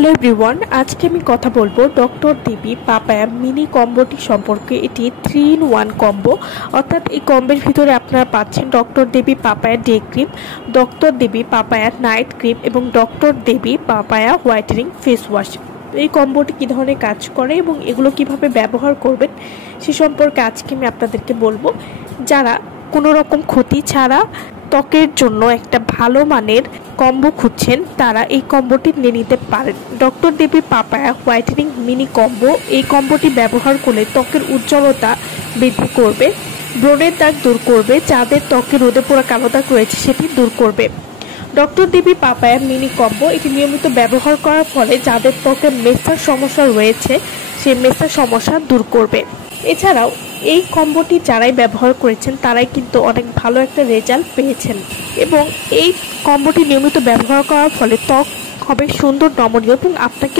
Hello everyone, আজকে আমি কথা বলবো ডক্টর দেবী পাপায়া মিনি কম্বোটি সম্পর্কে। এটি 3 in 1 কম্বো, অর্থাৎ এই কম্বোর ভিতরে আপনারা পাচ্ছেন ডক্টর দেবী পাপায়া ডে ক্রিম, ডক্টর দেবী পাপায়া নাইট ক্রিম এবং ডক্টর দেবী পাপায়া হোয়াইটেনিং ফেস ওয়াশ। এই কম্বোটি কী ধরনের কাজ করে এবং এগুলো কিভাবে ব্যবহার করবেন সে সম্পর্কে আজকে আমি আপনাদেরকে বলবো। যারা কোনো রকম ক্ষতি ছাড়া ত্বকের জন্য একটা ভালো মানের কম্বো খুঁজছেন তারা এই কম্বোটি নিয়ে নিতে পারেন। ডক্টর দেবী পাপায়া হোয়াইটেনিং মিনি কম্বো, এই কম্বোটি ব্যবহার করলে ত্বকের উজ্জ্বলতা বৃদ্ধি করবে, ব্রণের দাগ দূর করবে, যাদের ত্বকে রোদে পোড়া কালো দাগ রয়েছে সেটি দূর করবে। ডক্টর দেবী পাপায়া মিনি কম্বো এটি নিয়মিত ব্যবহার করার ফলে যাদের ত্বকে মেসার সমস্যা রয়েছে সেই মেসার সমস্যা দূর করবে। এছাড়াও এই কম্বোটি যারাই ব্যবহার করেছেন তারাই কিন্তু অনেক ভালো একটা রেজাল্ট পেয়েছেন এবং এই কম্বোটি নিয়মিত ব্যবহার করার ফলে ত্বক হবে সুন্দর, নমনীয় এবং আপনাকে